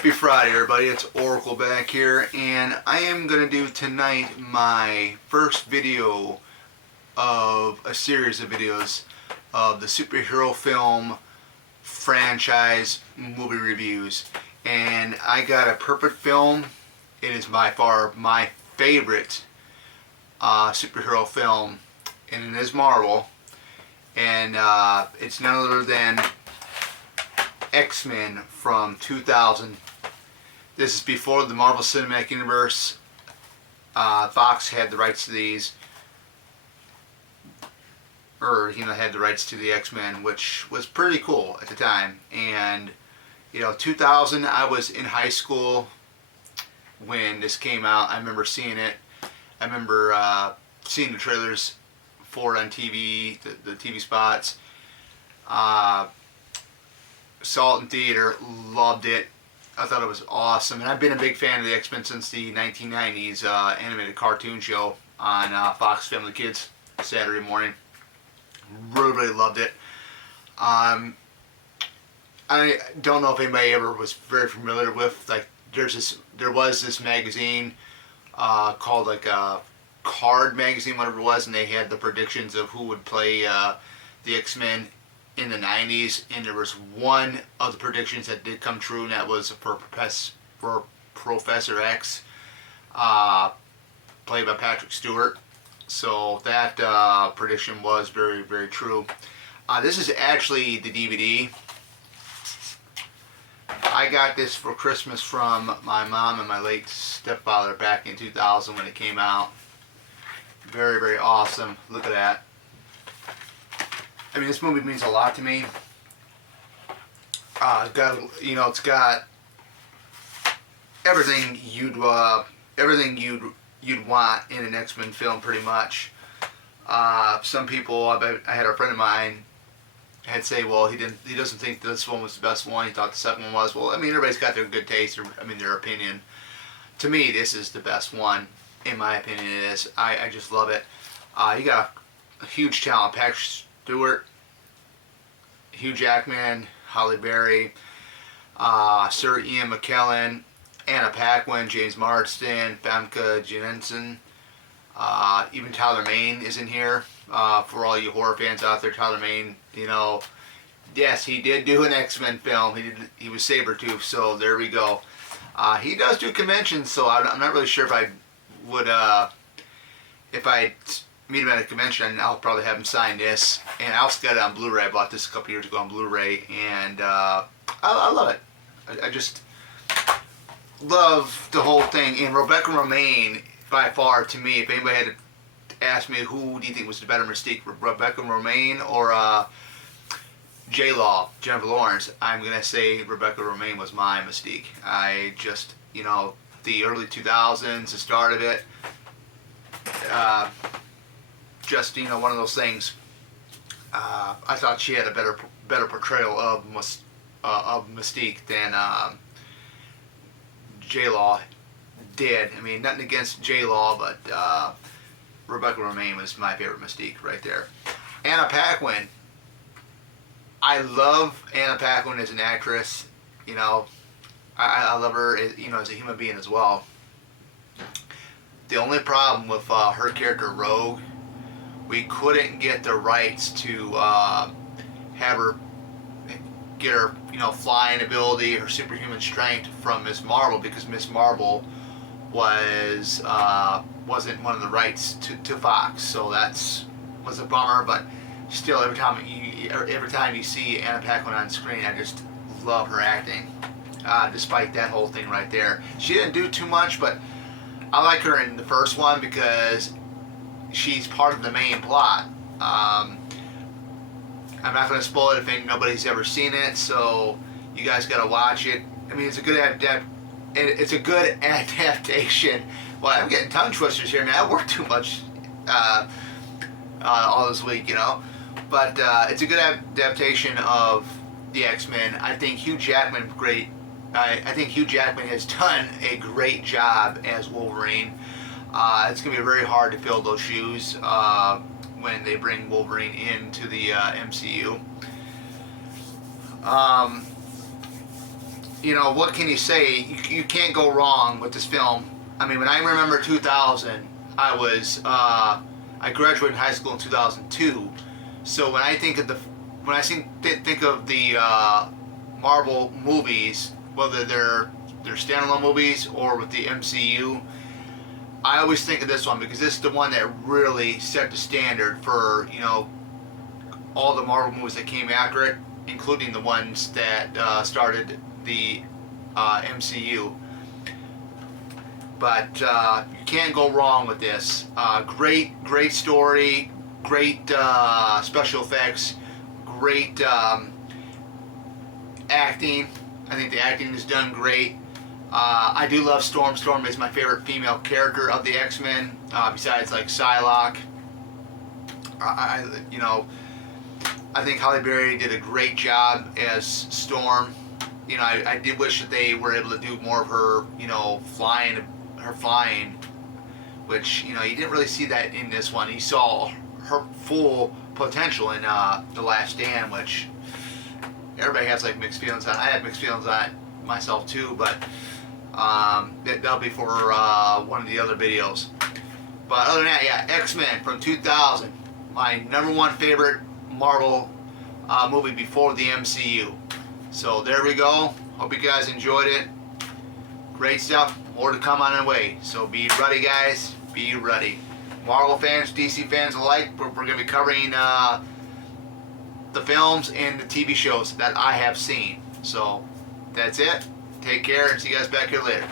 Happy Friday, everybody. It's Oracle back here, and I am going to do tonight my first video of a series of videos of the superhero film franchise movie reviews. And I got a perfect film. It is by far my favorite superhero film, and it is Marvel. And it's none other than X-Men from 2000. This is before the Marvel Cinematic Universe. Fox had the rights to these, or had the rights to the X-Men, which was pretty cool at the time. And 2000, I was in high school when this came out. I remember seeing it. I remember seeing the trailers for it on TV, the TV spots. Saw it in theater, loved it. I thought it was awesome, and I've been a big fan of the X-Men since the 1990s animated cartoon show on Fox Family Kids Saturday morning. Really loved it. I don't know if anybody ever was very familiar with, like, there was this magazine called like a Card magazine, whatever it was, and they had the predictions of who would play the X-Men in the 90s, and there was one of the predictions that did come true, and that was for Professor X, played by Patrick Stewart. So that prediction was very, very true. This is actually the DVD. I got this for Christmas from my mom and my late stepfather back in 2000 when it came out. Very, very awesome. Look at that. I mean, this movie means a lot to me. It's got everything you'd want in an X-Men film, pretty much. Some people, I had a friend of mine had say, well, he doesn't think this one was the best one. He thought the second one was. Well, I mean, everybody's got their good taste, or their opinion. To me, this is the best one. In my opinion, it is. I just love it. You got a huge talent. Patrick Stewart, Hugh Jackman, Halle Berry, Sir Ian McKellen, Anna Paquin, James Marsden, Famke Janssen, even Tyler Mane is in here. For all you horror fans out there, Tyler Mane, yes, he did do an X-Men film. He was Sabretooth, so there we go. He does do conventions, so I'm not really sure if I would, if I meet him at a convention, I'll probably have him sign this. And I also got it on Blu-ray. I bought this a couple years ago on Blu-ray, and I love it. I just love the whole thing. And Rebecca Romijn, by far, to me, if anybody had to ask me who do you think was the better Mystique, Rebecca Romijn or J-Law, Jennifer Lawrence, I'm going to say Rebecca Romijn was my Mystique. I just, the early 2000s, the start of it, just one of those things. I thought she had a better portrayal of Mystique than J-Law did. I mean, nothing against J-Law, but Rebecca Romijn was my favorite Mystique right there. Anna Paquin. I love Anna Paquin as an actress. I love her as a human being as well. The only problem with her character Rogue, we couldn't get the rights to have her get her flying ability, her superhuman strength from Miss Marvel, because Miss Marvel wasn't one of the rights to Fox, so was a bummer. But still, every time you see Anna Paquin on screen, I just love her acting. Despite that whole thing right there, she didn't do too much, but I like her in the first one because she's part of the main plot. I'm not going to spoil it if nobody's ever seen it, so you guys got to watch it. I mean, it's a good adaptation. Well, I'm getting tongue twisters here, man. I work too much all this week, But it's a good adaptation of the X-Men. I think Hugh Jackman I think Hugh Jackman has done a great job as Wolverine. It's going to be very hard to fill those shoes when they bring Wolverine into the MCU. you know, what can you say? You can't go wrong with this film. I mean, when I remember 2000, I graduated high school in 2002. So when I think of think of the Marvel movies, whether they're standalone movies or with the MCU, I always think of this one because this is the one that really set the standard for, you know, all the Marvel movies that came after it, including the ones that started the MCU. But you can't go wrong with this. Great story, great special effects, great acting. I think the acting is done great. I do love Storm. Storm is my favorite female character of the X-Men, besides like Psylocke. You know, I think Halle Berry did a great job as Storm. You know, I did wish that they were able to do more of her, you know, flying, which, you know, you didn't really see that in this one. You saw her full potential in The Last Stand, which everybody has like mixed feelings on. I had mixed feelings on it myself too, but that'll be for one of the other videos. But other than that, yeah, X-Men from 2000, my #1 favorite Marvel movie before the MCU. So there we go. Hope you guys enjoyed it. Great stuff. More to come on the way. So be ready, guys. Be ready. Marvel fans, DC fans alike, we're going to be covering the films and the TV shows that I have seen. So that's it. Take care and see you guys back here later.